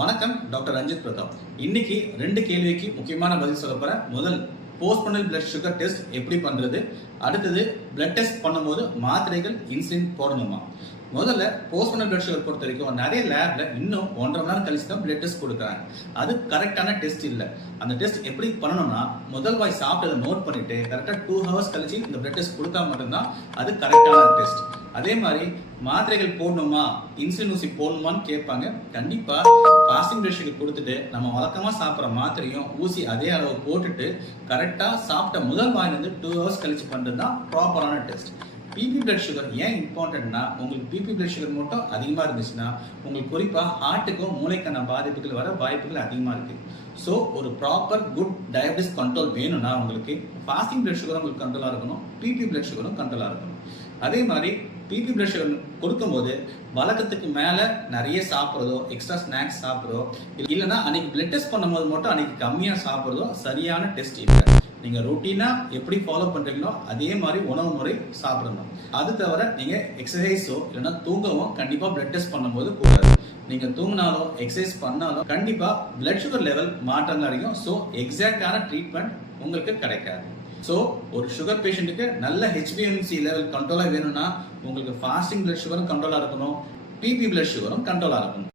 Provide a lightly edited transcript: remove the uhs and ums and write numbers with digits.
வணக்கம், டாக்டர் ரஞ்சித் பிரதாப். இன்னைக்கு 2 கேள்விக்கு முக்கியமான பதில் சொல்ல போறேன். முதல், போஸ்ட்மோர்டம் பிளட் சுகர் டெஸ்ட் எப்படி பண்றது? அடுத்தது, பிளட் டெஸ்ட் பண்ணும்போது மாத்திரைகள் இன்சுலின் போடணுமா? முதல்ல போஸ்ட்மோர்டம் பிளட் சுகர் பொறுத்த வரைக்கும் நிறைய லேப்ல இன்னும் 1.5 மணி நேரம் கழிச்சு தான் பிளட் டெஸ்ட் கொடுக்குறாங்க. அது கரெக்டான டெஸ்ட் இல்லை. அந்த டெஸ்ட் எப்படி பண்ணணும்னா, முதல் வாய் சாப்பிட்டதை நோட் பண்ணிட்டு கரெக்டா 2 ஹவர்ஸ் கழிச்சு இந்த பிளட் டெஸ்ட் கொடுத்தா மட்டும்தான் அது கரெக்டான டெஸ்ட். அதே மாதிரி மாத்திரைகள் போடணுமா, இன்சுலின் ஊசி போடணுமான்னு கேட்பாங்க. கண்டிப்பா ஃபாஸ்டிங் பிளட் சுகர் கொடுத்துட்டு நம்ம வழக்கமா சாப்பிட்ற மாத்திரையும் ஊசி அதே அளவு போட்டுட்டு கரெக்டா சாப்பிட்ட முதல் வாயிலிருந்து 2 ஹவர்ஸ் கழிச்சு பண்றது தான் ப்ராப்பரான டெஸ்ட். பிபி பிளட் சுகர் ஏன் இம்பார்ட்டன்ட்னா, உங்களுக்கு பிபி பிளட் சுகர் மட்டும் அதிகமாக இருந்துச்சுன்னா உங்களுக்கு குறிப்பாக ஹார்ட்டுக்கும் மூளைக்கான பாதிப்புகள் வர வாய்ப்புகள் அதிகமாக இருக்கு. ஸோ ஒரு ப்ராப்பர் குட் டயபிட்டிஸ் கண்ட்ரோல் வேணும்னா உங்களுக்கு ஃபாஸ்டிங் பிளட் சுகரும் உங்களுக்கு கண்ட்ரோலாக இருக்கணும், பிபி பிளட் சுகரும் கண்ட்ரோலாக இருக்கணும். அதே மாதிரி பிபி பிளட் சுகர் கொடுக்கும்போது வழக்கத்துக்கு மேலே நிறைய சாப்பிட்றதோ, எக்ஸ்ட்ரா ஸ்நாக்ஸ் சாப்பிட்றதோ, இல்லைன்னா அன்னைக்கு பிளட் டெஸ்ட் பண்ணும்போது மட்டும் அன்னைக்கு கம்மியாக சாப்பிட்றதோ சரியான டெஸ்ட் இல்லை. நீங்க ரொட்டீனா எப்படி ஃபாலோ பண்றீங்களோ அதே மாதிரி உணவு முறை சாப்பிடணும். அது தவிர நீங்க எக்ஸசைஸோ இல்லைன்னா தூங்கவோ கண்டிப்பா பிளட் டெஸ்ட் பண்ணும்போது கூடாது. நீங்க தூங்கினாலோ எக்ஸசைஸ் பண்ணாலும் கண்டிப்பா பிளட் சுகர் லெவல் மாற்றம் அடையும். ஸோ எக்ஸாக்டான ட்ரீட்மெண்ட் உங்களுக்கு கிடைக்காது. ஸோ ஒரு சுகர் பேஷண்ட்டுக்கு நல்ல ஹெச்பிஎன்சி லெவல் கண்ட்ரோலா வேணும்னா உங்களுக்கு ஃபாஸ்டிங் பிளட் சுகரும் கண்ட்ரோலா இருக்கணும், பிபி பிளட் சுகரும் கண்ட்ரோலா இருக்கணும்.